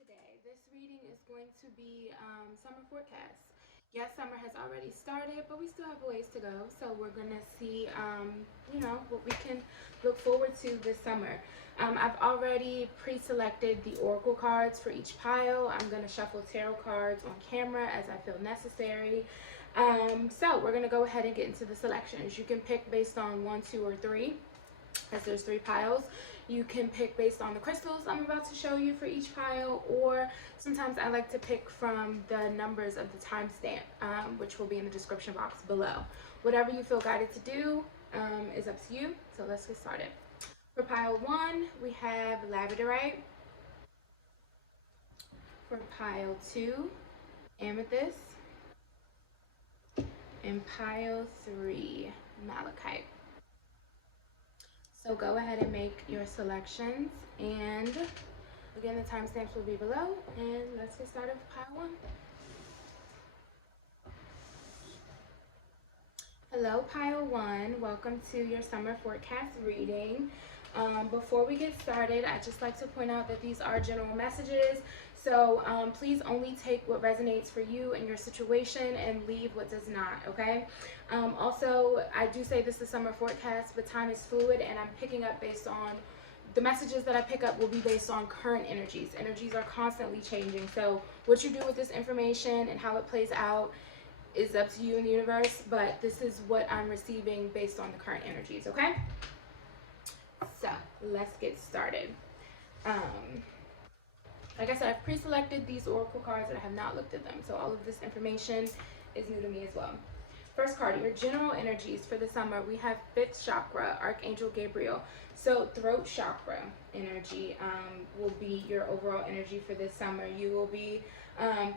Today. This reading is going to be summer forecast. Yes, summer has already started, but we still have a ways to go. So we're gonna see, what we can look forward to this summer. I've already pre-selected the oracle cards for each pile. I'm gonna shuffle tarot cards on camera as I feel necessary. So we're gonna go ahead and get into the selections. You can pick based on 1, 2, or 3, as there's 3 piles. You can pick based on the crystals I'm about to show you for each pile, or sometimes I like to pick from the numbers of the timestamp, which will be in the description box below. Whatever you feel guided to do is up to you. So let's get started. For pile 1, we have labradorite. For pile 2, amethyst. And pile 3, malachite. So go ahead and make your selections, and again the timestamps will be below, and let's get started with pile 1. Hello pile 1, welcome to your summer forecast reading. Before we get started, I'd just like to point out that these are general messages, so please only take what resonates for you and your situation and leave what does not, okay? Also, I do say this is summer forecast, but time is fluid, and I'm picking up based on the messages that I pick up will be based on current energies. Energies are constantly changing, so what you do with this information and how it plays out is up to you in the universe, but this is what I'm receiving based on the current energies, okay? So let's get started. Like I said, I've pre-selected these oracle cards and I have not looked at them, so all of this information is new to me as well. First card, your general energies for the summer. We have 5th chakra, Archangel Gabriel. So throat chakra energy will be your overall energy for this summer. You will be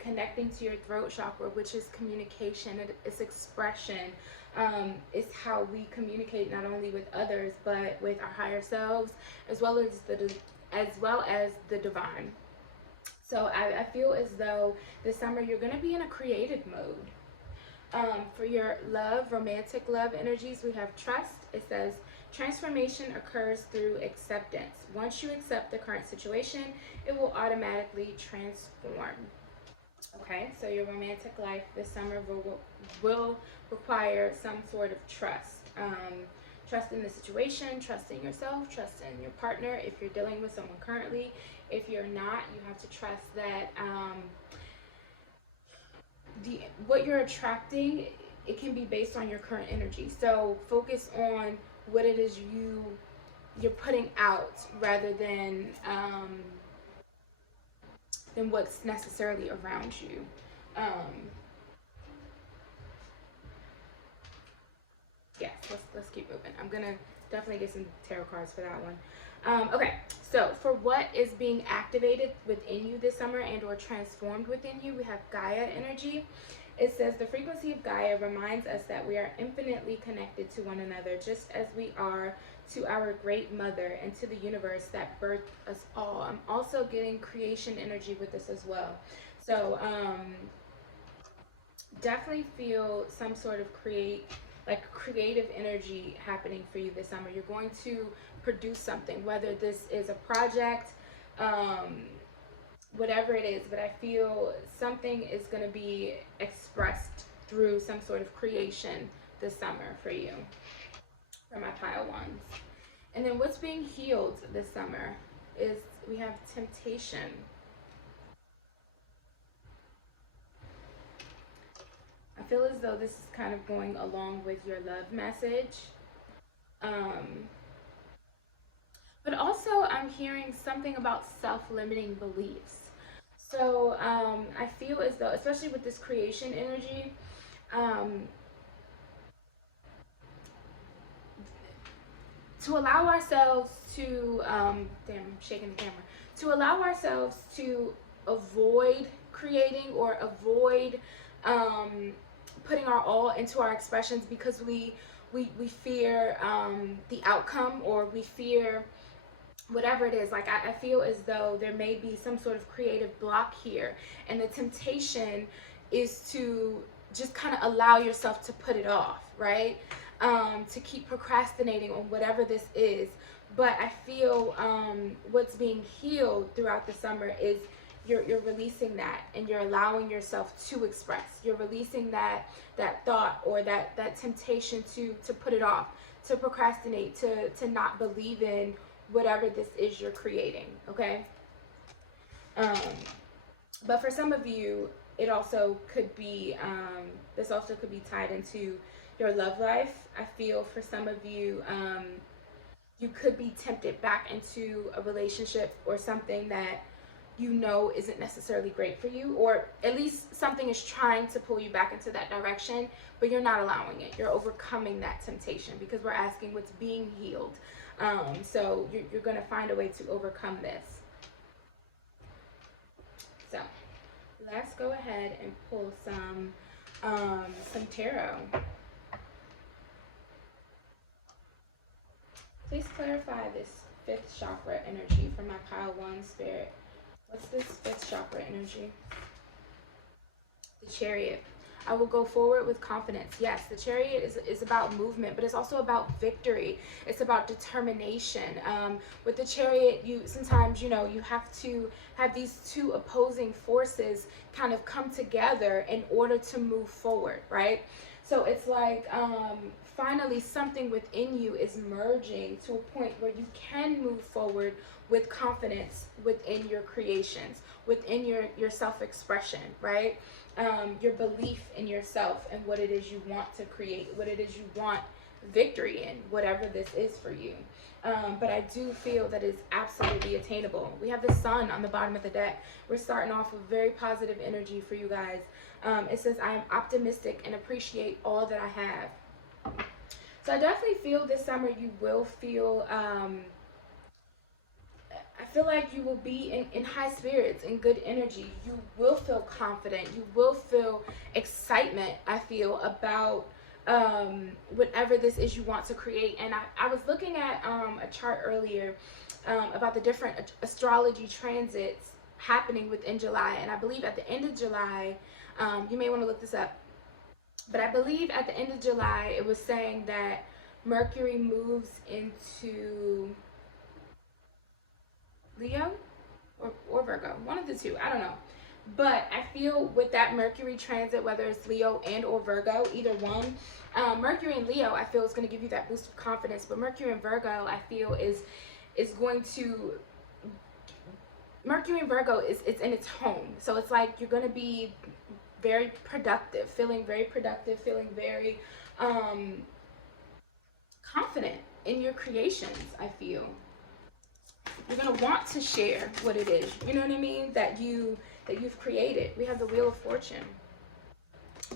connecting to your throat chakra, which is communication, it's expression. It's how we communicate not only with others, but with our higher selves, as well as the divine. So I feel as though this summer you're going to be in a creative mode. For your love, romantic love energies, we have trust. It says transformation occurs through acceptance. Once you accept the current situation, it will automatically transform. Okay, so your romantic life this summer will require some sort of trust. Trust in the situation, trust in yourself, trust in your partner if you're dealing with someone currently. If you're not, you have to trust that what you're attracting, it can be based on your current energy. So focus on what it is you're putting out rather than what's necessarily around you. Yes, let's keep moving. I'm gonna definitely get some tarot cards for that one. Okay, so for what is being activated within you this summer and or transformed within you, we have Gaia energy. It says the frequency of Gaia reminds us that we are infinitely connected to one another, just as we are to our great mother and to the universe that birthed us all. I'm also getting creation energy with this as well. So definitely feel some sort of creative energy happening for you this summer. You're going to produce something, whether this is a project, whatever it is, but I feel something is going to be expressed through some sort of creation this summer for you, for my pile 1s. And then what's being healed this summer is we have temptation. I feel as though this is kind of going along with your love message. But also I'm hearing something about self-limiting beliefs. So I feel as though, especially with this creation energy, to allow ourselves to, damn, I'm shaking the camera, to allow ourselves to avoid creating or avoid putting our all into our expressions because we fear the outcome, or we fear whatever it is. Like I feel as though there may be some sort of creative block here, and the temptation is to just kind of allow yourself to put it off, right? To keep procrastinating on whatever this is. But I feel what's being healed throughout the summer is you're releasing that, and you're allowing yourself to express. You're releasing that thought or that temptation to put it off, to procrastinate, to not believe in whatever this is you're creating. Okay. um but for some of you, it also could be this also could be tied into your love life. I feel for some of you, you could be tempted back into a relationship or something that you know isn't necessarily great for you, or at least something is trying to pull you back into that direction, but you're not allowing it. You're overcoming that temptation, because we're asking what's being healed. So you're going to find a way to overcome this. So let's go ahead and pull some tarot. Please clarify this fifth chakra energy for my pile 1 spirit. What's this fifth chakra energy? The Chariot. I will go forward with confidence. Yes, the Chariot is about movement, but it's also about victory. It's about determination. With the Chariot, sometimes you have to have these two opposing forces kind of come together in order to move forward, right? So it's like finally something within you is merging to a point where you can move forward with confidence within your creations, within your self-expression, right? Your belief in yourself and what it is you want to create, what it is you want victory in, whatever this is for you. But I do feel that it's absolutely attainable. We have the Sun on the bottom of the deck. We're starting off with very positive energy for you guys. It says, I am optimistic and appreciate all that I have. So I definitely feel this summer you will feel, I feel like you will be in high spirits, in good energy. You will feel confident. You will feel excitement, I feel, about whatever this is you want to create. And I was looking at a chart earlier about the different astrology transits happening within July. And I believe at the end of July, you may want to look this up, but I believe at the end of July, it was saying that Mercury moves into Leo or Virgo, one of the two, I don't know. But I feel with that Mercury transit, whether it's Leo and or Virgo, either one, Mercury and Leo, I feel is going to give you that boost of confidence. But Mercury and Virgo, I feel is going to, Mercury and Virgo it's in its home. So it's like you're going to be very productive, feeling very confident in your creations, I feel. You're going to want to share what it is, you know what I mean, that you've created. We have the Wheel of Fortune.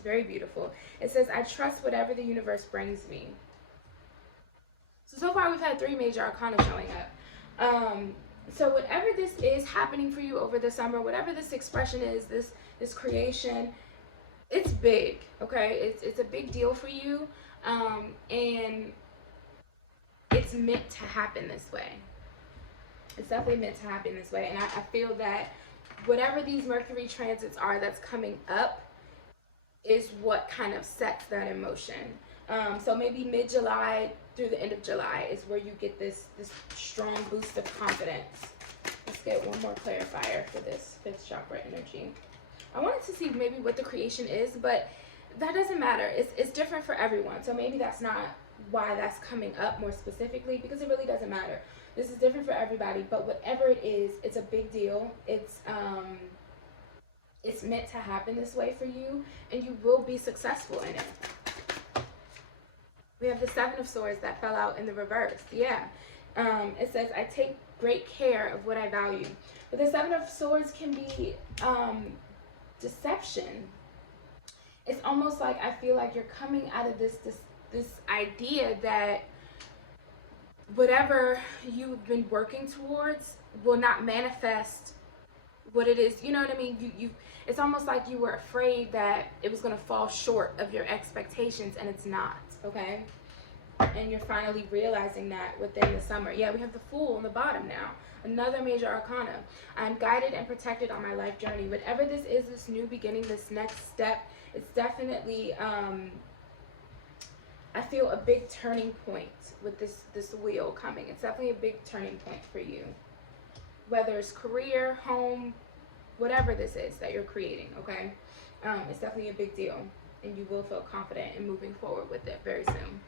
Very beautiful. It says, I trust whatever the universe brings me. So far we've had 3 major arcana showing up. So whatever this is happening for you over the summer, whatever this expression is, this creation, it's big, okay? It's a big deal for you, and it's meant to happen this way. It's definitely meant to happen this way. And I feel that whatever these Mercury transits are that's coming up is what kind of sets that in motion. So maybe mid-July through the end of July is where you get this strong boost of confidence. Let's get one more clarifier for this 5th chakra energy. I wanted to see maybe what the creation is, but that doesn't matter. It's different for everyone. So maybe that's not why that's coming up more specifically, because it really doesn't matter. This is different for everybody, but whatever it is, it's a big deal. It's meant to happen this way for you, and you will be successful in it. We have the 7 of Swords that fell out in the reverse. Yeah. It says, I take great care of what I value. But the 7 of Swords can be deception. It's almost like I feel like you're coming out of this idea that whatever you've been working towards will not manifest what it is. You know what I mean? It's almost like you were afraid that it was going to fall short of your expectations, and it's not, okay? And you're finally realizing that within the summer. Yeah, we have the Fool on the bottom now. Another major arcana. I'm guided and protected on my life journey. Whatever this is, this new beginning, this next step, it's definitely, I feel a big turning point with this wheel coming. It's definitely a big turning point for you. Whether it's career, home, whatever this is that you're creating, okay? It's definitely a big deal, and you will feel confident in moving forward with it very soon.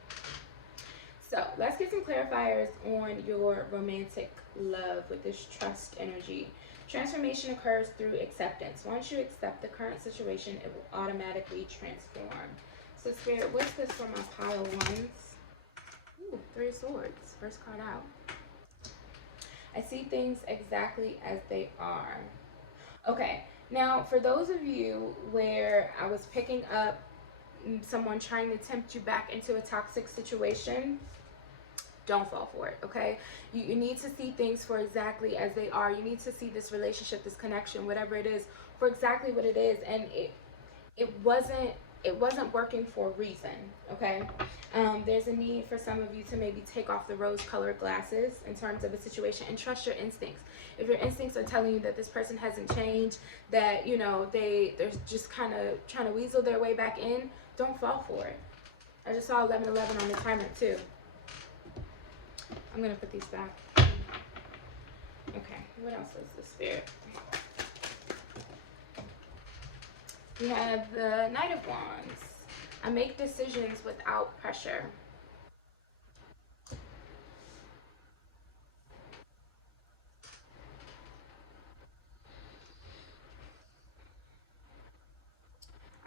So let's get some clarifiers on your romantic love with this trust energy. Transformation occurs through acceptance. Once you accept the current situation, it will automatically transform. So Spirit, what's this for my pile ones? Ooh, 3 of Swords. First card out. I see things exactly as they are. Okay, now for those of you where I was picking up someone trying to tempt you back into a toxic situation, don't fall for it, okay? You need to see things for exactly as they are. You need to see this relationship, this connection, whatever it is, for exactly what it is. And it wasn't working for a reason, okay? There's a need for some of you to maybe take off the rose-colored glasses in terms of a situation and trust your instincts. If your instincts are telling you that this person hasn't changed, that, you know, they're just kind of trying to weasel their way back in, don't fall for it. I just saw 1111 on the timer too. I'm going to put these back. Okay, what else is the Spirit? We have the Knight of Wands. I make decisions without pressure.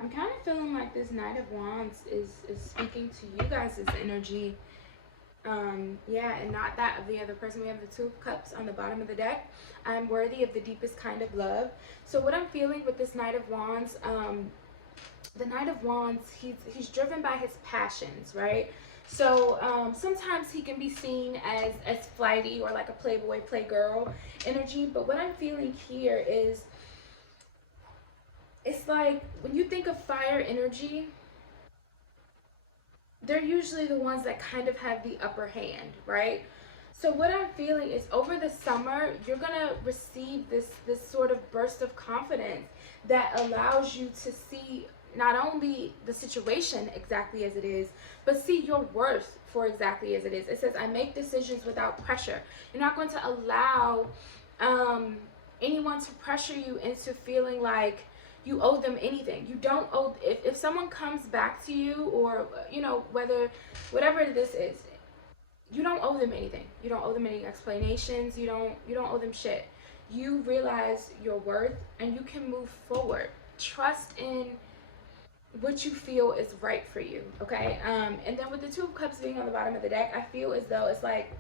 I'm kind of feeling like this Knight of Wands is speaking to you guys' energy. Yeah, and not that of the other person. We have the Two of Cups on the bottom of the deck. I'm worthy of the deepest kind of love. So what I'm feeling with this Knight of Wands, the Knight of Wands, he's driven by his passions, right? So sometimes he can be seen as flighty or like a playboy, playgirl energy. But what I'm feeling here is, it's like when you think of fire energy, they're usually the ones that kind of have the upper hand, right? So what I'm feeling is over the summer, you're going to receive this sort of burst of confidence that allows you to see not only the situation exactly as it is, but see your worth for exactly as it is. It says, I make decisions without pressure. You're not going to allow anyone to pressure you into feeling like you owe them anything. You don't owe, if someone comes back to you, or, you know, whatever this is, you don't owe them anything. You don't owe them any explanations. You don't owe them shit. You realize your worth and you can move forward. Trust in what you feel is right for you, okay? And then with the Two of Cups being on the bottom of the deck, I feel as though it's like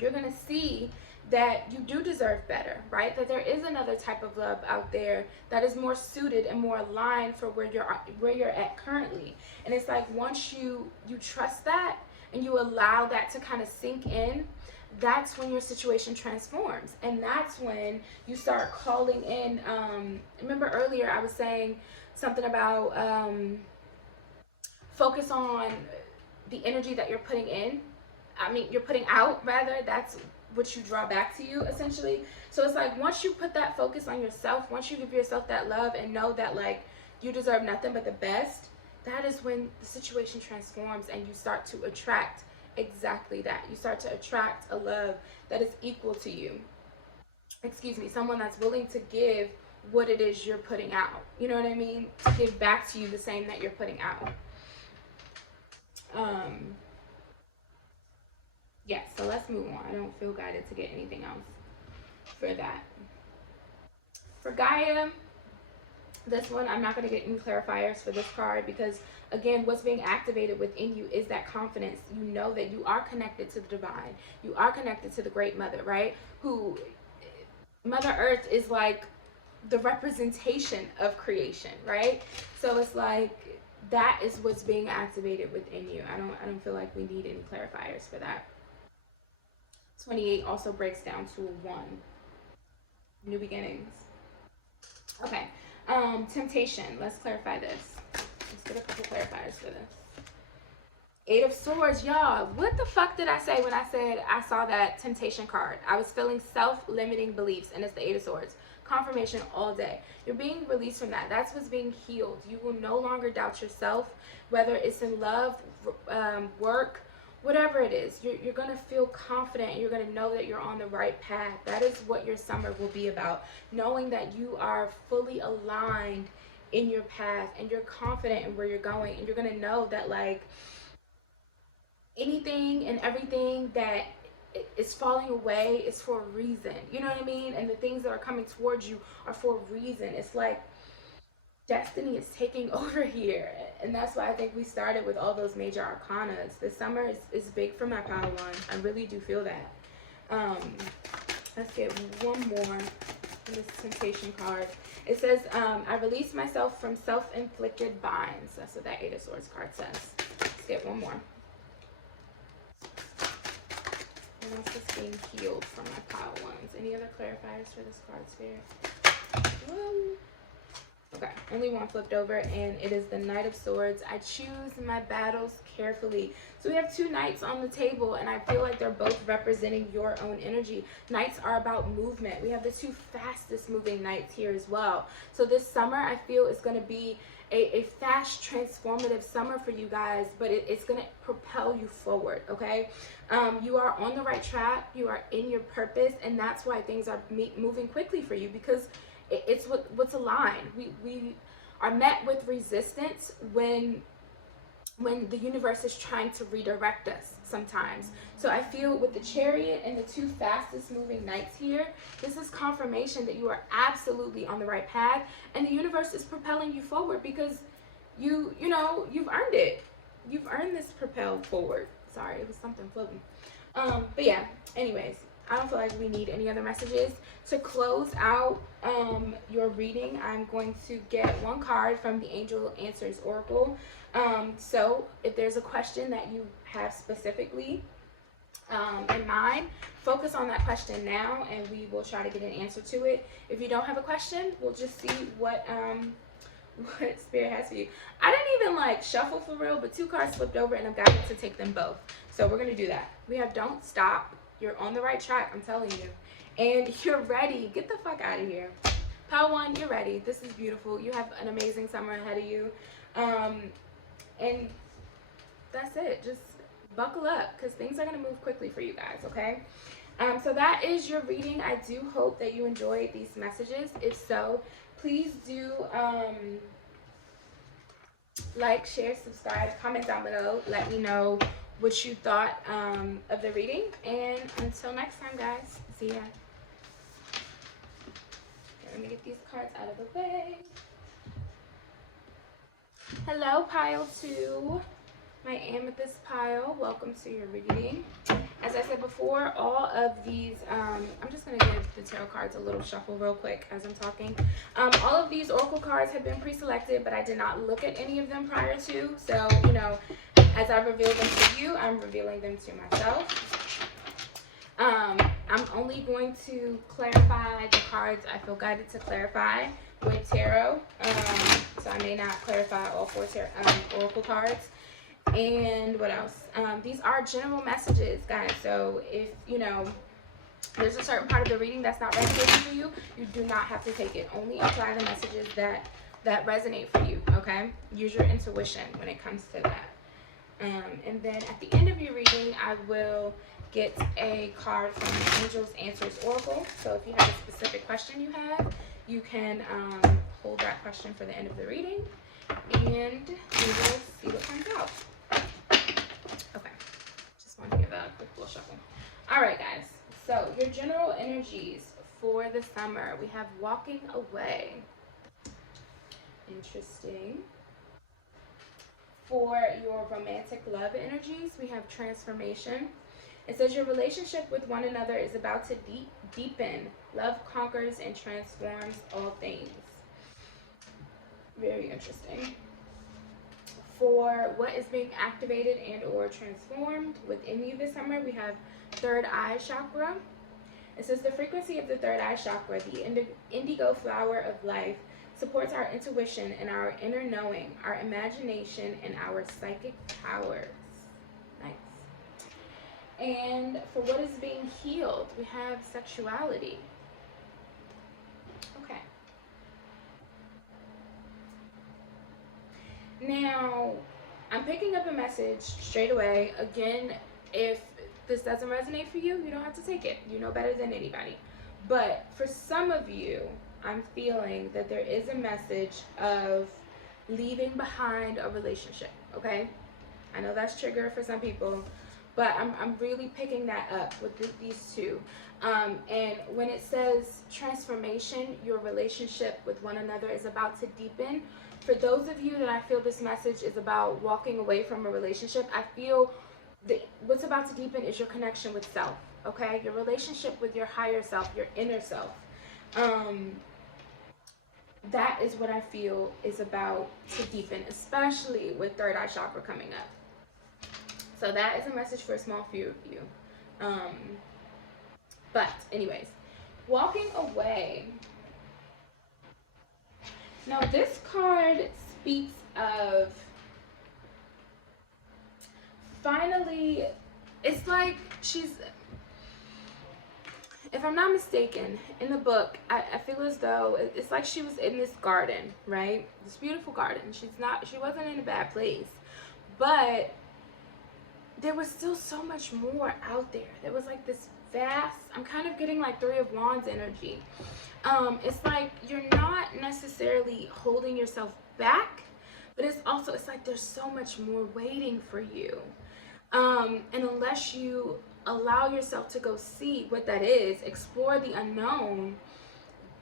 you're gonna see that you do deserve better, right? That there is another type of love out there that is more suited and more aligned for where you're at currently. And it's like once you trust that and you allow that to kind of sink in, that's when your situation transforms. And that's when you start calling in, remember earlier I was saying something about focus on the energy that you're putting in. I mean, you're putting out, rather. That's what you draw back to you, essentially. So it's like once you put that focus on yourself, once you give yourself that love and know that like you deserve nothing but the best, that is when the situation transforms and you start to attract exactly that. You start to attract a love that is equal to you. Excuse me, someone that's willing to give what it is you're putting out. You know what I mean? To give back to you the same that you're putting out. Yes, so let's move on. I don't feel guided to get anything else for that. For Gaia, this one, I'm not going to get any clarifiers for this card because, again, what's being activated within you is that confidence. You know that you are connected to the divine. You are connected to the Great Mother, right? Who, Mother Earth is like the representation of creation, right? So it's like that is what's being activated within you. I don't feel like we need any clarifiers for that. 28 also breaks down to a 1. New beginnings. Okay. Temptation. Let's clarify this. Let's get a couple clarifiers for this. 8 of Swords, y'all. What the fuck did I say when I said I saw that temptation card? I was feeling self-limiting beliefs, and it's the 8 of Swords. Confirmation all day. You're being released from that. That's what's being healed. You will no longer doubt yourself, whether it's in love, work, whatever it is, you're going to feel confident. You're going to know that you're on the right path. That is what your summer will be about. Knowing that you are fully aligned in your path and you're confident in where you're going. And you're going to know that, like, anything and everything that is falling away is for a reason. You know what I mean? And the things that are coming towards you are for a reason. It's like destiny is taking over here. And that's why I think we started with all those major arcanas. This summer is big for my Pile 1. I really do feel that. Let's get one more from this temptation card. It says, I release myself from self-inflicted binds. That's what that Eight of Swords card says. Let's get one more. And else is being healed from my Pile 1s. Any other clarifiers for this card, Spirit? Woo. Okay, only one flipped over, and it is the Knight of Swords. I choose my battles carefully. So we have 2 knights on the table, and I feel like they're both representing your own energy. Knights are about movement. We have the 2 fastest moving knights here as well. So this summer, I feel, is going to be a fast, transformative summer for you guys, but it's going to propel you forward, okay? You are on the right track. You are in your purpose, and that's why things are moving quickly for you, because it's what's aligned. We are met with resistance when the universe is trying to redirect us sometimes. So I feel with the Chariot and the 2 fastest moving knights here, this is confirmation that you are absolutely on the right path, and the universe is propelling you forward because you know, you've earned it. You've earned this propelled forward. Sorry, it was something floating. But yeah, anyways, I don't feel like we need any other messages. To close out your reading, I'm going to get one card from the Angel Answers Oracle. So if there's a question that you have specifically in mind, focus on that question now, and we will try to get an answer to it. If you don't have a question, we'll just see what Spirit has for you. I didn't even like shuffle for real, but 2 cards flipped over, and I'm guided to take them both. So we're gonna do that. We have Don't Stop. You're on the right track, I'm telling you. And you're ready. Get the fuck out of here. Pile 1, you're ready. This is beautiful. You have an amazing summer ahead of you. And that's it. Just buckle up, because things are going to move quickly for you guys, okay? So that is your reading. I do hope that you enjoyed these messages. If so, please do like, share, subscribe, comment down below. Let me know what you thought of the reading. And until next time, guys, see ya. Okay, let me get these cards out of the way. Hello, Pile 2. My amethyst pile, welcome to your reading. As I said before, all of these, I'm just going to give the tarot cards a little shuffle real quick as I'm talking. All of these oracle cards have been pre-selected, but I did not look at any of them prior to. So, you know, as I reveal them to you, I'm revealing them to myself. I'm only going to clarify the cards I feel guided to clarify with tarot. So I may not clarify all 4 oracle cards. And what else? These are general messages, guys. So if, you know, there's a certain part of the reading that's not resonating for you, you do not have to take it. Only apply the messages that resonate for you, okay? Use your intuition when it comes to that. And then at the end of your reading, I will get a card from the Angels Answers Oracle. So if you have a specific question you have, you can hold that question for the end of the reading, and we will see what comes out. Okay, just want to give a quick little shuffle. All right, guys. So your general energies for the summer, we have walking away. Interesting. For your romantic love energies, we have transformation. It says your relationship with one another is about to deepen. Love conquers and transforms all things. Very interesting. For what is being activated and or transformed within you this summer, we have third eye chakra. It says the frequency of the third eye chakra, the indigo flower of life, supports our intuition and our inner knowing, our imagination, and our psychic powers. Nice. And for what is being healed, we have sexuality. Okay. Now, I'm picking up a message straight away. Again, If this doesn't resonate for you, you don't have to take it. You know better than anybody. But for some of you, I'm feeling that there is a message of leaving behind a relationship, okay? I know that's trigger for some people, but I'm really picking that up with these two. And when it says transformation, your relationship with one another is about to deepen. For those of you that I feel this message is about walking away from a relationship, I feel what's about to deepen is your connection with self, okay? Your relationship with your higher self, your inner self. That is what I feel is about to deepen, especially with third eye chakra coming up. So that is a message for a small few of you. But anyways, walking away. Now this card speaks of finally, it's like she's, if I'm not mistaken, in the book, I feel as though it's like she was in this garden, right? This beautiful garden. She wasn't in a bad place, but there was still so much more out there. There was like this vast, I'm kind of getting like Three of Wands energy. It's like you're not necessarily holding yourself back, but it's like there's so much more waiting for you. And unless you allow yourself to go see what that is, explore the unknown,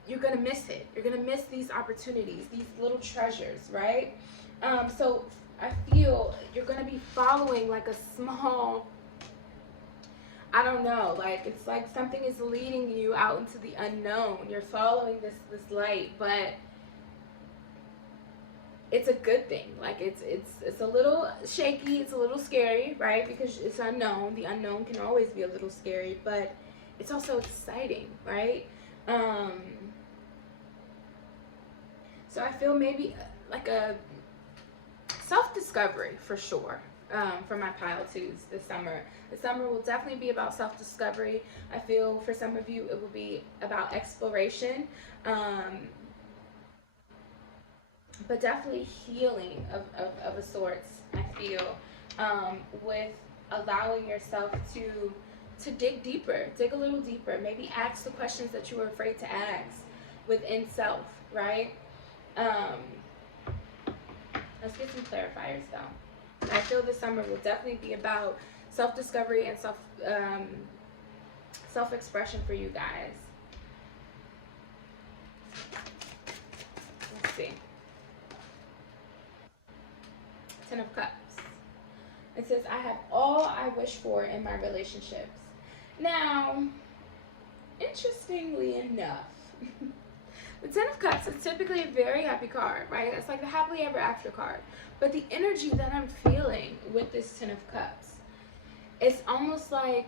you're gonna miss it. You're gonna miss these opportunities, these little treasures, right? So I feel you're gonna be following like a small, I don't know, like it's like something is leading you out into the unknown. You're following this light, but it's a good thing. Like it's a little shaky, it's a little scary, right? Because it's unknown. The unknown can always be a little scary, but it's also exciting, right? So I feel maybe like a self-discovery for sure. For my pile twos this summer. The summer will definitely be about self-discovery. I feel for some of you it will be about exploration. But definitely healing of a sorts, I feel, with allowing yourself to dig deeper, dig a little deeper, maybe ask the questions that you were afraid to ask within self, right? Let's get some clarifiers though. I feel this summer will definitely be about self-discovery and self-expression for you guys. Let's see. Ten of Cups. It says, I have all I wish for in my relationships. Now, interestingly enough, the Ten of Cups is typically a very happy card, right? It's like the happily ever after card. But the energy that I'm feeling with this Ten of Cups, it's almost like,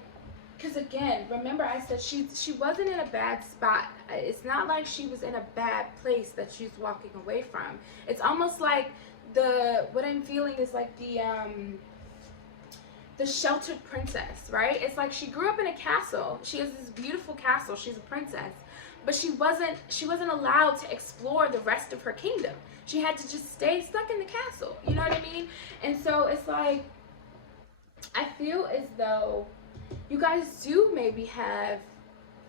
because again, remember I said she wasn't in a bad spot. It's not like she was in a bad place that she's walking away from. It's almost like what I'm feeling is like the sheltered princess, right? It's like she grew up in a castle. She has this beautiful castle. She's a princess, but she wasn't allowed to explore the rest of her kingdom. She had to just stay stuck in the castle. You know what I mean? And so it's like I feel as though you guys do maybe have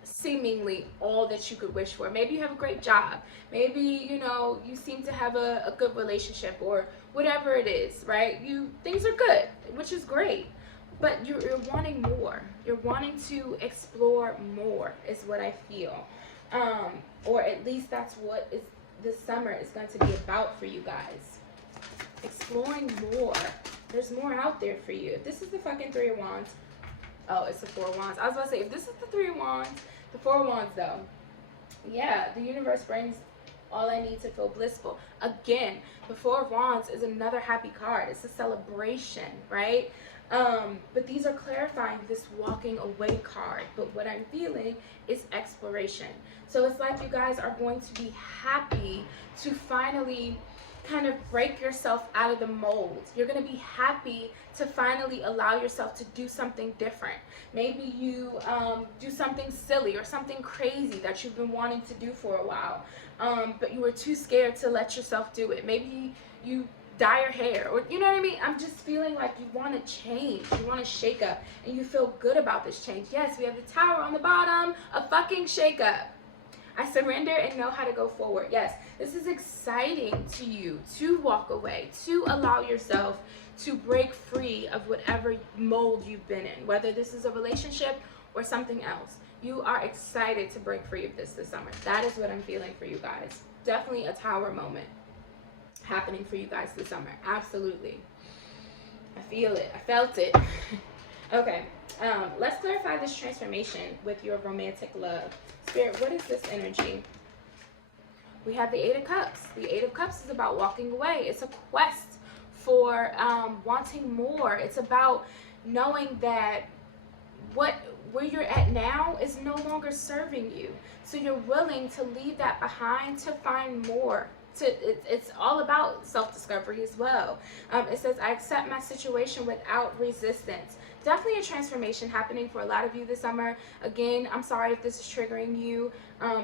seemingly all that you could wish for. Maybe you have a great job. Maybe, you know, you seem to have a good relationship or whatever it is, right? Things are good, which is great. But you're wanting more. You're wanting to explore more is what I feel. Or at least that's what this summer is going to be about for you guys. Exploring more. There's more out there for you. If this is the fucking Three of Wands, oh, it's the Four of Wands. I was about to say, if this is the Three of Wands, the Four of Wands though, yeah, the universe brings all I need to feel blissful. Again, the Four of Wands is another happy card. It's a celebration, right? But these are clarifying this walking away card. But what I'm feeling is exploration. So it's like you guys are going to be happy to finally kind of break yourself out of the mold. You're going to be happy to finally allow yourself to do something different. Maybe you do something silly or something crazy that you've been wanting to do for a while, but you were too scared to let yourself do it. Maybe you dye your hair, or you know what I mean? I'm just feeling like you want to change, you want to shake up, and you feel good about this change. Yes, we have the Tower on the bottom, a fucking shake up. I surrender and know how to go forward. Yes, this is exciting to you to walk away, to allow yourself to break free of whatever mold you've been in, whether this is a relationship or something else. You are excited to break free of this summer. That is what I'm feeling for you guys. Definitely a Tower moment happening for you guys this summer. Absolutely. I feel it. I felt it. Okay. Let's clarify this transformation with your romantic love. Spirit, what is this energy? We have the Eight of Cups. The Eight of Cups is about walking away. It's a quest for wanting more. It's about knowing that where you're at now is no longer serving you. So you're willing to leave that behind to find more. It's all about self-discovery as well. It says, I accept my situation without resistance. Definitely a transformation happening for a lot of you this summer. Again, I'm sorry if this is triggering you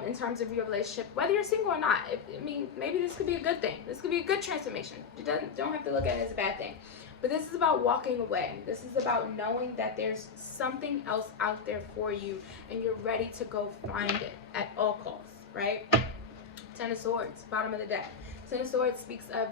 in terms of your relationship, whether you're single or not. I mean, maybe this could be a good thing. This could be a good transformation. You don't have to look at it as a bad thing. But this is about walking away. This is about knowing that there's something else out there for you, and you're ready to go find it at all costs, right? Ten of Swords, bottom of the deck. Ten of Swords speaks of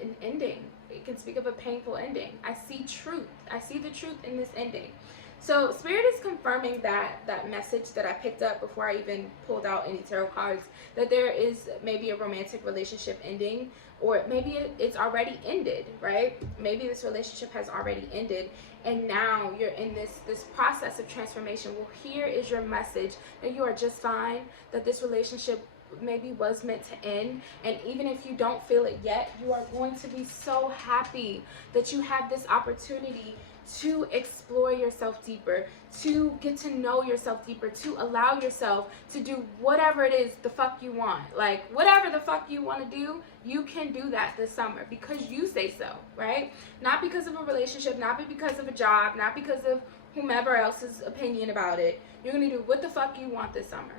an ending. It can speak of a painful ending. I see truth. I see the truth in this ending. So Spirit is confirming that message that I picked up before I even pulled out any tarot cards, that there is maybe a romantic relationship ending, or maybe it's already ended, right? Maybe this relationship has already ended, and now you're in this process of transformation. Well, here is your message that you are just fine, that this relationship maybe was meant to end, and even if you don't feel it yet, you are going to be so happy that you have this opportunity to explore yourself deeper, to get to know yourself deeper, to allow yourself to do whatever it is the fuck you want. Like, whatever the fuck you want to do, you can do that this summer because you say so, right? Not because of a relationship, not because of a job, not because of whomever else's opinion about it. You're going to do what the fuck you want this summer,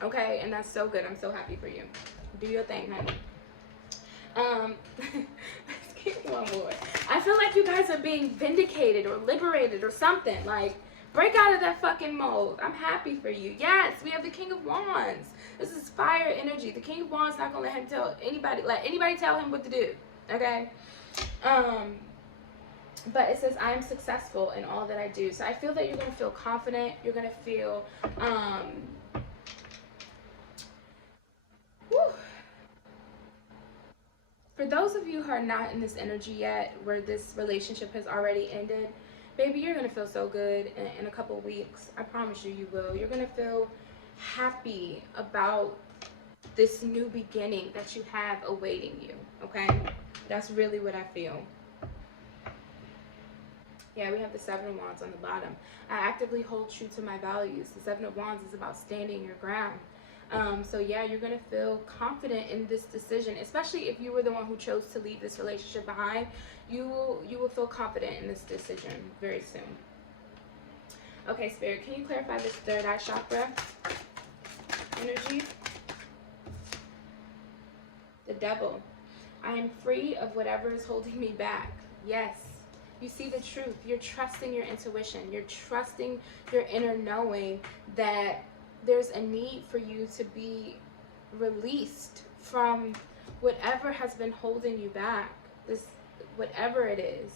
okay? And that's so good. I'm so happy for you. Do your thing, honey. Let's get one more. I feel like you guys are being vindicated or liberated or something. Like, break out of that fucking mold. I'm happy for you. Yes, we have the King of Wands. This is fire energy. The King of Wands not gonna let him let anybody tell him what to do. Okay. But it says, I am successful in all that I do. So I feel that you're gonna feel confident. You're gonna feel whew. For those of you who are not in this energy yet, where this relationship has already ended, baby, you're going to feel so good in a couple weeks. I promise you, you will. You're going to feel happy about this new beginning that you have awaiting you, okay? That's really what I feel. Yeah, we have the Seven of Wands on the bottom. I actively hold true to my values. The Seven of Wands is about standing your ground. So yeah, you're going to feel confident in this decision, especially if you were the one who chose to leave this relationship behind. You will feel confident in this decision very soon. Okay, Spirit, can you clarify this third eye chakra energy? The Devil. I am free of whatever is holding me back. Yes. You see the truth. You're trusting your intuition. You're trusting your inner knowing that there's a need for you to be released from whatever has been holding you back. This, whatever it is,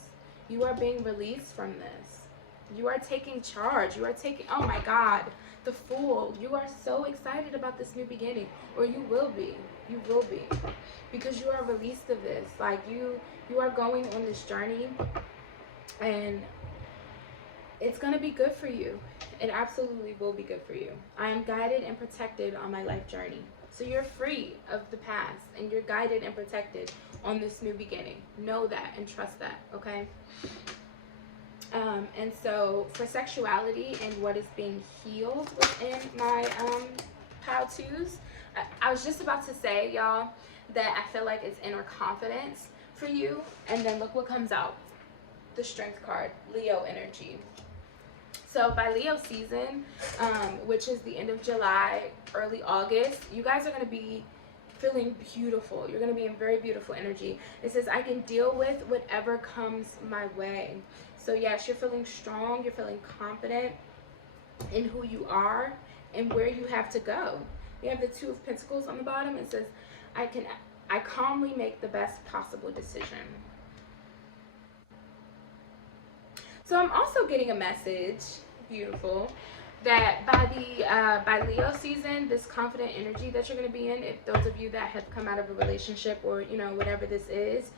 you are being released from this. You are taking charge. You are taking, oh my God, the Fool. You are so excited about this new beginning, or you will be. You will be, because you are released of this. Like you are going on this journey, and it's going to be good for you. It absolutely will be good for you. I am guided and protected on my life journey. So you're free of the past, and you're guided and protected on this new beginning. Know that and trust that, okay? And so for sexuality and what is being healed within my pile twos, I was just about to say, y'all, that I feel like it's inner confidence for you. And then look what comes out. The Strength card, Leo energy. So by Leo season, which is the end of July, early August, you guys are going to be feeling beautiful. You're going to be in very beautiful energy. It says, I can deal with whatever comes my way. So yes, you're feeling strong. You're feeling confident in who you are and where you have to go. You have the Two of Pentacles on the bottom. It says, I calmly make the best possible decision. So I'm also getting a message, beautiful, that by Leo season, this confident energy that you're going to be in, if those of you that have come out of a relationship or, you know, whatever this is,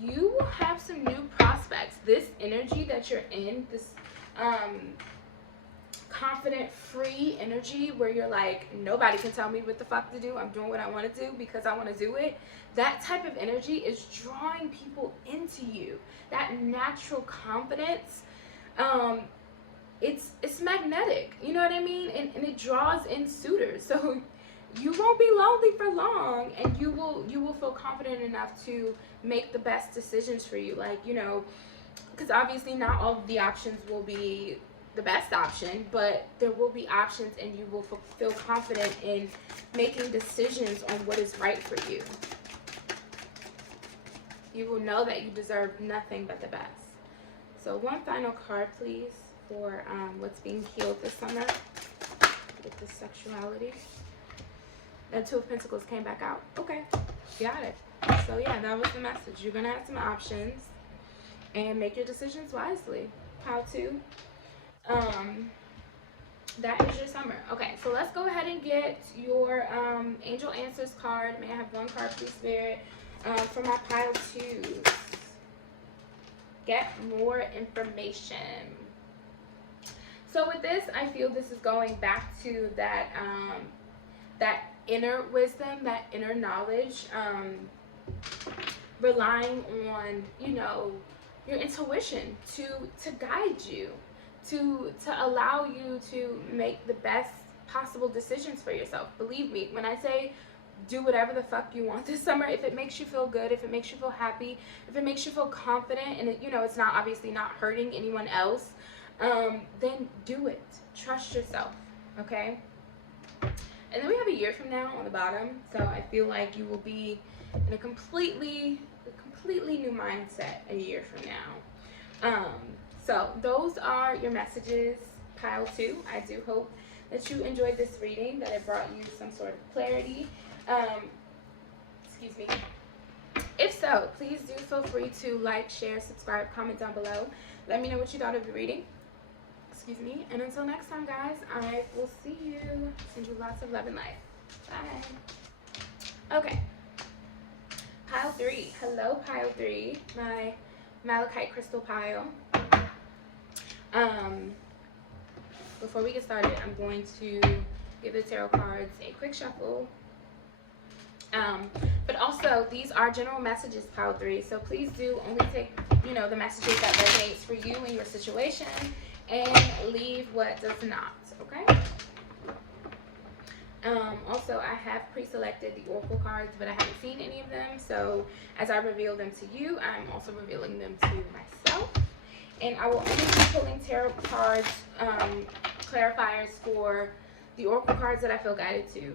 you will have some new prospects. This energy that you're in, this confident, free energy where you're like, nobody can tell me what the fuck to do. I'm doing what I want to do because I want to do it. That type of energy is drawing people into you. That natural confidence, it's magnetic, you know what I mean? And it draws in suitors. So you won't be lonely for long, and you will feel confident enough to make the best decisions for you. Like, you know, because obviously not all of the options will be the best option, but there will be options, and you will feel confident in making decisions on what is right for you. You will know that you deserve nothing but the best. So one final card, please, for what's being healed this summer with the sexuality. That Two of Pentacles came back out. Okay, got it. So yeah, that was the message. You're gonna have some options, and make your decisions wisely. How to. That is your summer. Okay, so let's go ahead and get your Angel Answers card. May I have one card, please, Spirit, for my pile 2s. Get more information. So with this, I feel this is going back to that that inner wisdom, that inner knowledge, relying on, you know, your intuition to guide you, to allow you to make the best possible decisions for yourself. Believe me, when I say do whatever the fuck you want this summer, if it makes you feel good, if it makes you feel happy, if it makes you feel confident, and it, you know, it's not obviously not hurting anyone else, then do it. Trust yourself, okay? And then we have a year from now on the bottom, so I feel like you will be in a completely new mindset a year from now. So those are your messages, pile 2. I do hope that you enjoyed this reading, that it brought you some sort of clarity. Excuse me. If so, please do feel free to like, share, subscribe, comment down below. Let me know what you thought of the reading. Excuse me. And until next time, guys, I will see you. Send you lots of love and light. Bye. Okay. Pile 3. Hello, pile 3. My malachite crystal pile. Before we get started, I'm going to give the tarot cards a quick shuffle. But also, these are general messages, pile 3. So please do only take, you know, the messages that resonates for you and your situation, and leave what does not, okay? Also, I have pre-selected the oracle cards, but I haven't seen any of them. So as I reveal them to you, I'm also revealing them to myself. And I will only be pulling tarot cards, clarifiers for the oracle cards that I feel guided to.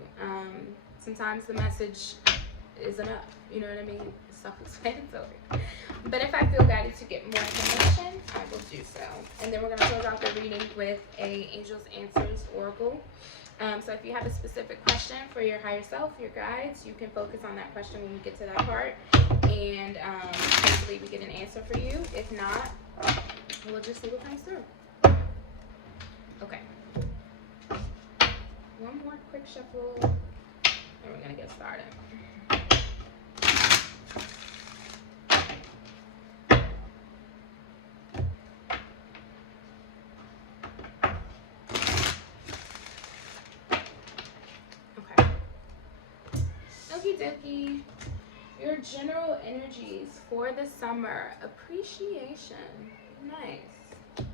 Sometimes the message is enough, you know what I mean? It's self-explanatory. But if I feel guided to get more information, I will do so. And then we're going to close out the reading with a Angel's Answers oracle. So if you have a specific question for your higher self, your guides, you can focus on that question when we get to that part. And hopefully we get an answer for you. If not, we'll just see what comes through. Okay. One more quick shuffle, and we're going to get started. Okie dokie. Your general energies for the summer. Appreciation. Nice.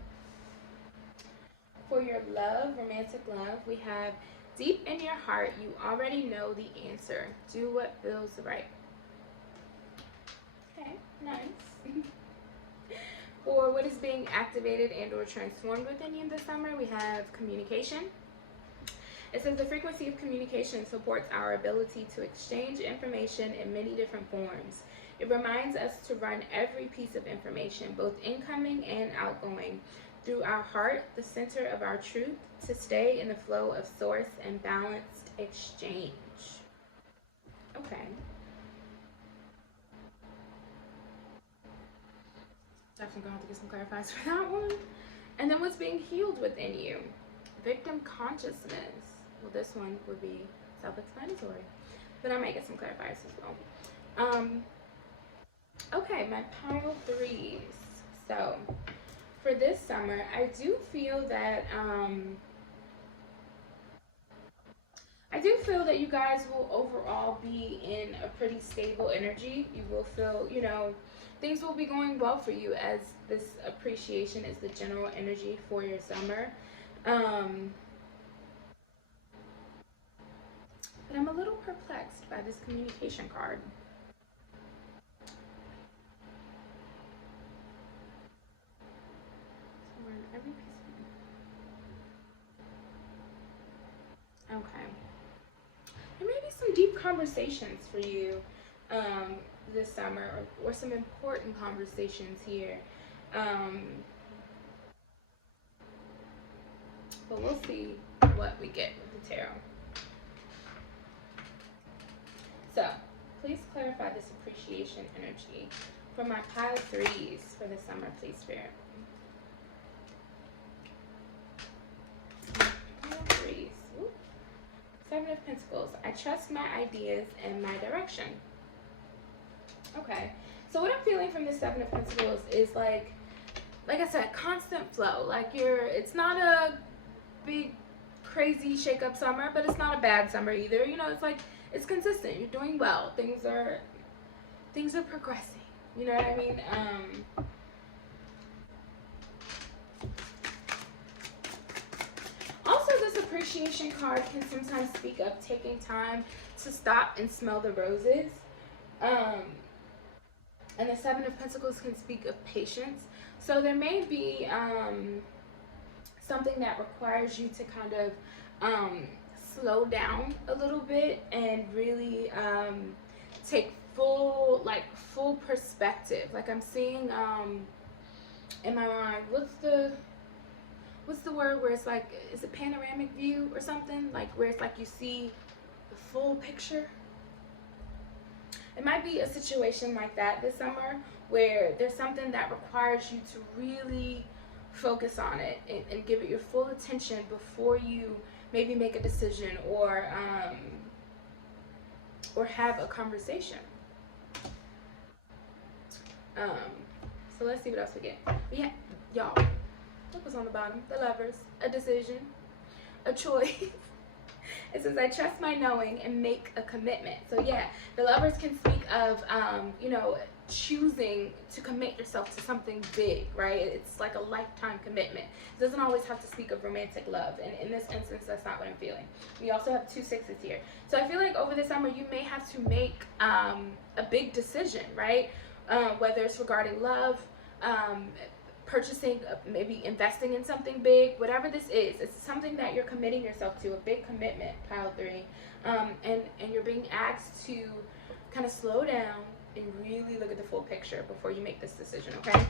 For your love, romantic love, we have deep in your heart, you already know the answer. Do what feels right. Okay, nice. For what is being activated and or transformed within you this summer, we have communication. It says the frequency of communication supports our ability to exchange information in many different forms. It reminds us to run every piece of information, both incoming and outgoing, through our heart, the center of our truth, to stay in the flow of source and balanced exchange. Okay. Definitely gonna have to get some clarifiers for that one. And then what's being healed within you? Victim consciousness. Well, this one would be self-explanatory, but I might get some clarifiers as well. Okay, my pile threes. So for this summer, I do feel that you guys will overall be in a pretty stable energy. You will feel, you know, things will be going well for you, as this appreciation is the general energy for your summer. But I'm a little perplexed by this communication card. So we're in every piece of it. Okay. There may be some deep conversations for you this summer, or some important conversations here. But we'll see what we get with the tarot. So, please clarify this appreciation energy for my pile threes for the summer, please, Spirit. Pile threes. Ooh. Seven of Pentacles. I trust my ideas and my direction. Okay. So what I'm feeling from the Seven of Pentacles is like I said, constant flow. Like it's not a big, crazy shake-up summer, but it's not a bad summer either. You know, it's like, it's consistent. You're doing well. Things are progressing. You know what I mean? Also, this appreciation card can sometimes speak of taking time to stop and smell the roses. And the Seven of Pentacles can speak of patience. So there may be something that requires you to kind of slow down a little bit and really take full perspective. Like I'm seeing in my mind, what's the word where it's like, is it panoramic view or something? Like where it's like you see the full picture. It might be a situation like that this summer, where there's something that requires you to really focus on it and give it your full attention before you maybe make a decision or have a conversation. So let's see what else we get. Yeah, y'all, look what's on the bottom. The Lovers, a decision, a choice. It says, I trust my knowing and make a commitment. So yeah, the Lovers can speak of, you know, choosing to commit yourself to something big, right? It's like a lifetime commitment. It doesn't always have to speak of romantic love. And in this instance, that's not what I'm feeling. We also have 2 6s here. So I feel like over the summer, you may have to make a big decision, right? Whether it's regarding love, purchasing, maybe investing in something big, whatever this is, it's something that you're committing yourself to, a big commitment, pile 3, and you're being asked to kind of slow down and really look at the full picture before you make this decision, okay?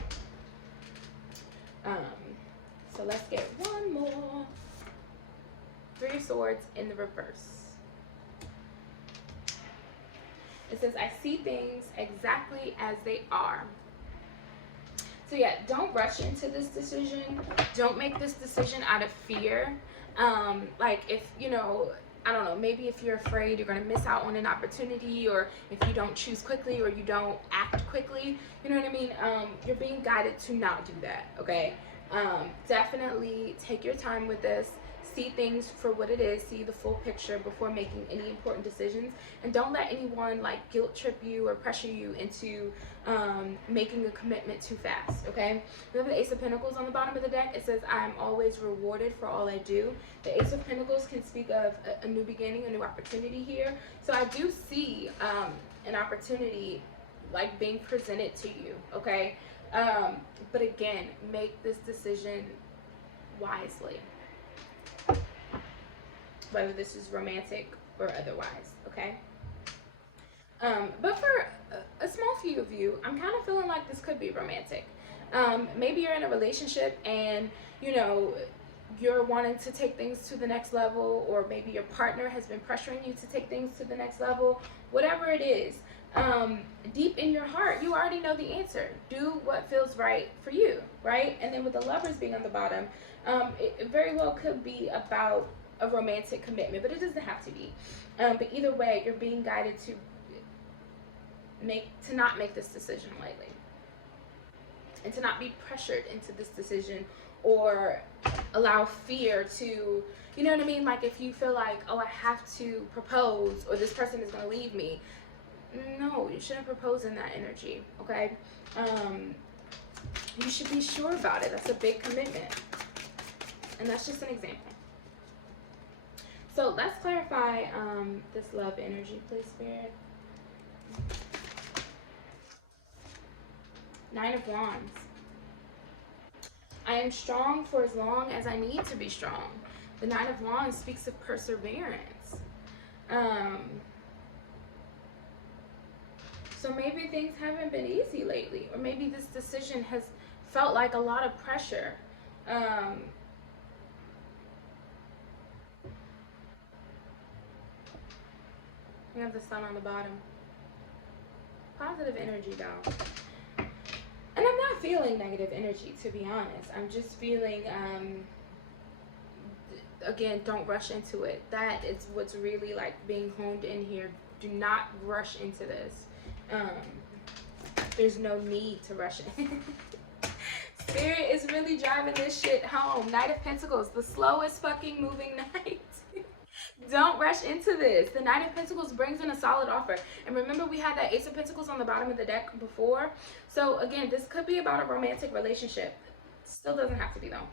So let's get one more. 3 of Swords in the reverse. It says, I see things exactly as they are. So yeah, don't rush into this decision. Don't make this decision out of fear. Like if, you know, I don't know, maybe if you're afraid you're going to miss out on an opportunity, or if you don't choose quickly or you don't act quickly, you know what I mean? You're being guided to not do that, okay? Definitely take your time with this. See things for what it is. See the full picture before making any important decisions. And don't let anyone like guilt trip you or pressure you into making a commitment too fast, okay? We have the Ace of Pentacles on the bottom of the deck. It says, I am always rewarded for all I do. The Ace of Pentacles can speak of a new beginning, a new opportunity here. So I do see an opportunity like being presented to you, okay? But again, make this decision wisely. whether this is romantic or otherwise, okay? But for a small few of you, I'm kind of feeling like this could be romantic. Maybe you're in a relationship and, you know, you're wanting to take things to the next level, or maybe your partner has been pressuring you to take things to the next level. Whatever it is, deep in your heart, you already know the answer. Do what feels right for you, right? And then with the Lovers being on the bottom, it very well could be about a romantic commitment, but it doesn't have to be. But either way, you're being guided to not make this decision lightly, and to not be pressured into this decision, or allow fear to, you know what I mean? Like if you feel like, oh, I have to propose or this person is going to leave me. No, you shouldn't propose in that energy, okay? You should be sure about it. That's a big commitment. And that's just an example. So let's clarify this love energy, please, Spirit. 9 of Wands. I am strong for as long as I need to be strong. The 9 of Wands speaks of perseverance. So maybe things haven't been easy lately, or maybe this decision has felt like a lot of pressure. We have the Sun on the bottom. Positive energy, though. And I'm not feeling negative energy, to be honest. I'm just feeling, again, don't rush into it. That is what's really like being honed in here. Do not rush into this. There's no need to rush in. Spirit is really driving this shit home. Knight of Pentacles, the slowest fucking moving knight. Don't rush into this. The Knight of Pentacles brings in a solid offer. And remember, we had that Ace of Pentacles on the bottom of the deck before. So again, this could be about a romantic relationship. Still doesn't have to be though.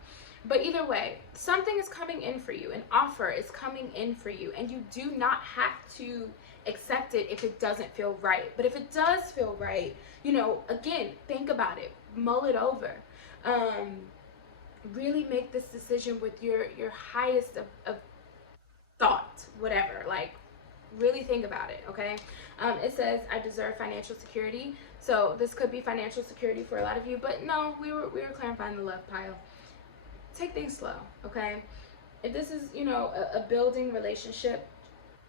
But either way, something is coming in for you. An offer is coming in for you. And you do not have to accept it if it doesn't feel right. But if it does feel right, you know, again, think about it. Mull it over. Really make this decision with your highest of thought, whatever. Like, really think about it, okay? It says, I deserve financial security. So this could be financial security for a lot of you, but no, we were clarifying the love pile. Take things slow, okay? If this is, you know, a building relationship,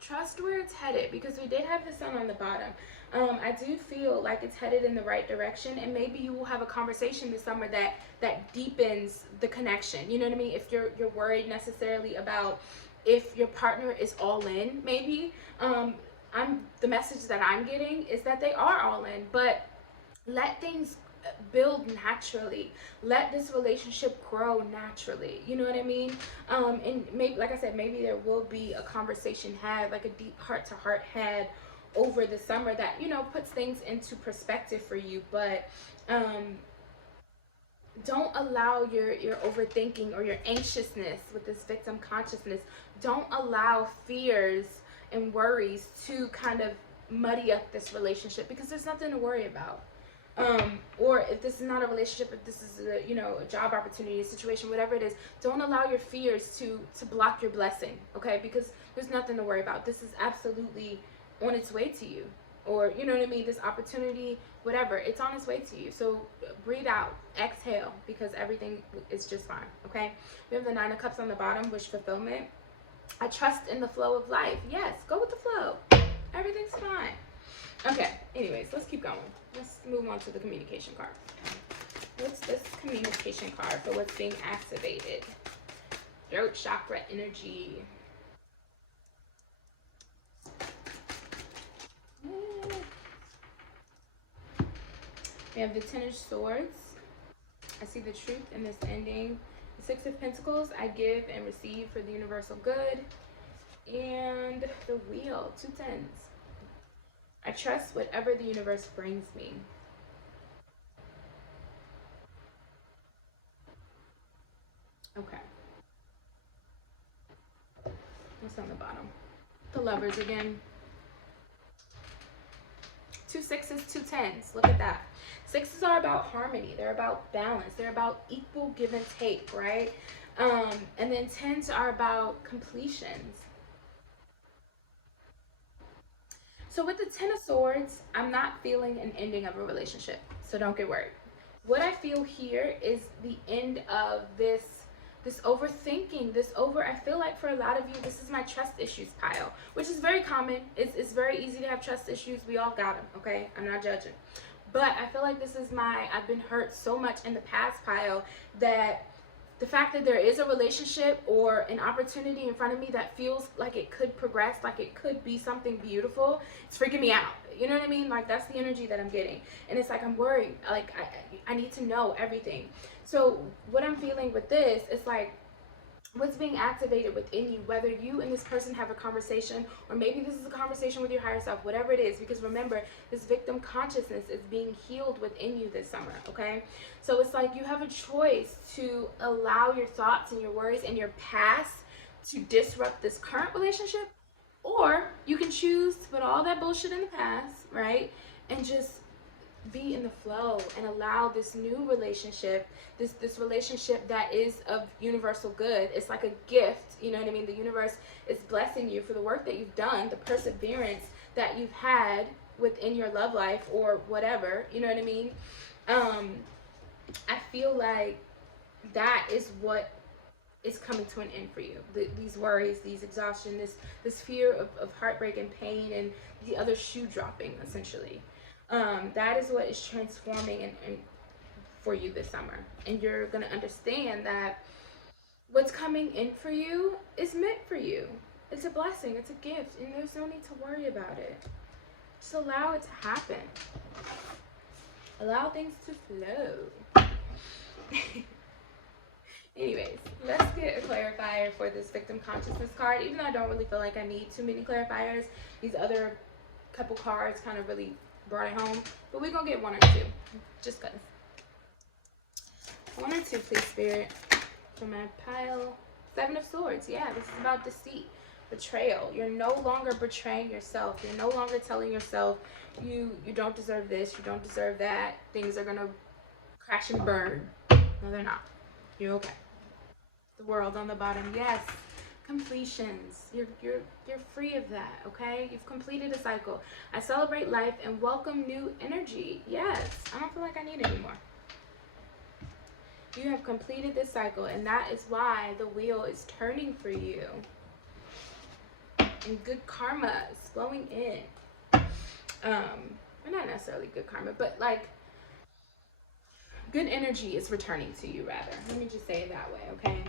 trust where it's headed, because we did have the Sun on the bottom. I do feel like it's headed in the right direction, and maybe you will have a conversation this summer that deepens the connection. You know what I mean? If you're worried necessarily about if your partner is all in, maybe the message that I'm getting is that they are all in, but let things build naturally. Let this relationship grow naturally. You know what I mean? And maybe, like I said, maybe there will be a conversation had, like a deep heart-to-heart had over the summer that, you know, puts things into perspective for you. But don't allow your overthinking or your anxiousness with this victim consciousness, don't allow fears and worries to kind of muddy up this relationship, because there's nothing to worry about. Or if this is not a relationship, if this is a, you know, a job opportunity, a situation, whatever it is, don't allow your fears to block your blessing, okay? Because there's nothing to worry about. This is absolutely on its way to you. Or, you know what I mean, this opportunity, whatever, it's on its way to you. So breathe out, exhale, because everything is just fine, okay? We have the 9 of Cups on the bottom, wish fulfillment. I trust in the flow of life. Yes, go with the flow. Everything's fine. Okay, anyways, let's keep going. Let's move on to the communication card. What's this communication card for what's being activated? Throat chakra energy. We have the 10 of Swords. I see the truth in this ending. The 6 of Pentacles, I give and receive for the universal good. And the Wheel, 2 tens. I trust whatever the universe brings me. Okay. What's on the bottom? The Lovers again. 2 sixes, 2 tens. Look at that. 6s are about harmony. They're about balance. They're about equal give and take, right? And then 10s are about completions. So with the Ten of Swords, I'm not feeling an ending of a relationship. So don't get worried. What I feel here is the end of this overthinking, I feel like for a lot of you, this is my trust issues pile, which is very common. It's very easy to have trust issues. We all got them, okay? I'm not judging. But I feel like this is I've been hurt so much in the past pile that the fact that there is a relationship or an opportunity in front of me that feels like it could progress, like it could be something beautiful, it's freaking me out. You know what I mean? Like, that's the energy that I'm getting. And it's like I'm worried. Like, I need to know everything. So what I'm feeling with this is like, what's being activated within you, whether you and this person have a conversation, or maybe this is a conversation with your higher self, whatever it is, because remember, this victim consciousness is being healed within you this summer, okay? So it's like you have a choice to allow your thoughts and your worries and your past to disrupt this current relationship, or you can choose to put all that bullshit in the past, right, and just be in the flow and allow this new relationship, this relationship that is of universal good. It's like a gift, you know what I mean? The universe is blessing you for the work that you've done, the perseverance that you've had within your love life or whatever, you know what I mean? I feel like that is what is coming to an end for you. These worries, these exhaustion, this fear of heartbreak and pain, and the other shoe dropping, essentially. That is what is transforming and for you this summer. And you're going to understand that what's coming in for you is meant for you. It's a blessing. It's a gift. And there's no need to worry about it. Just allow it to happen. Allow things to flow. Anyways, let's get a clarifier for this victim consciousness card. Even though I don't really feel like I need too many clarifiers, these other couple cards kind of really brought it home. But we're going to get one or two. Just because. One or two, please, Spirit. For my pile. Seven of Swords. Yeah, this is about deceit. Betrayal. You're no longer betraying yourself. You're no longer telling yourself you don't deserve this, you don't deserve that. Things are going to crash and burn. No, they're not. You're okay. The World on the bottom. Yes. Completions. You're free of that, okay? You've completed a cycle. I celebrate life and welcome new energy. Yes. I don't feel like I need any more. You have completed this cycle, and that is why the wheel is turning for you. And good karma is flowing in. Well, not necessarily good karma, but like good energy is returning to you, rather. Let me just say it that way, okay?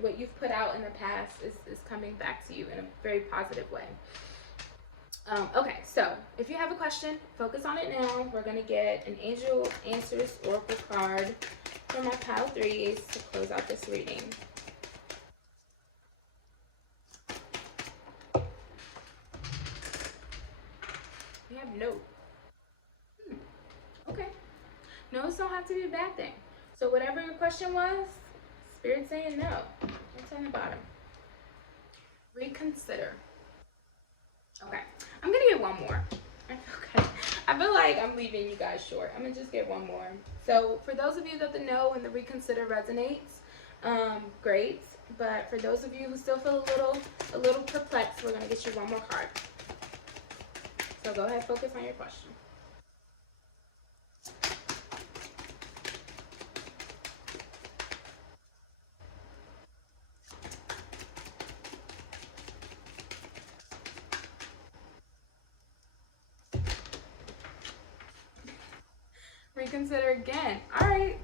What you've put out in the past is coming back to you in a very positive way. Okay, so if you have a question, focus on it now. We're going to get an Angel Answers Oracle card for my pile threes to close out this reading. We have no. Okay. No's don't have to be a bad thing. So whatever your question was, Spirit saying no. It's on the bottom. Reconsider. Okay. I'm going to get one more. Okay. I feel like I'm leaving you guys short. I'm going to just get one more. So for those of you that the no and the reconsider resonates, great. But for those of you who still feel a little perplexed, we're going to get you one more card. So go ahead, focus on your question. Reconsider again. All right.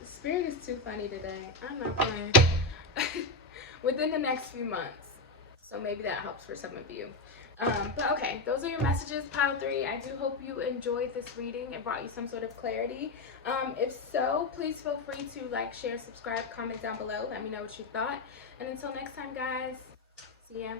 The Spirit is too funny today. I'm not playing. Within the next few months. So maybe that helps for some of you. But okay, those are your messages, pile three. I do hope you enjoyed this reading. It brought you some sort of clarity. If so, please feel free to like, share, subscribe, comment down below. Let me know what you thought. And until next time, guys, see ya.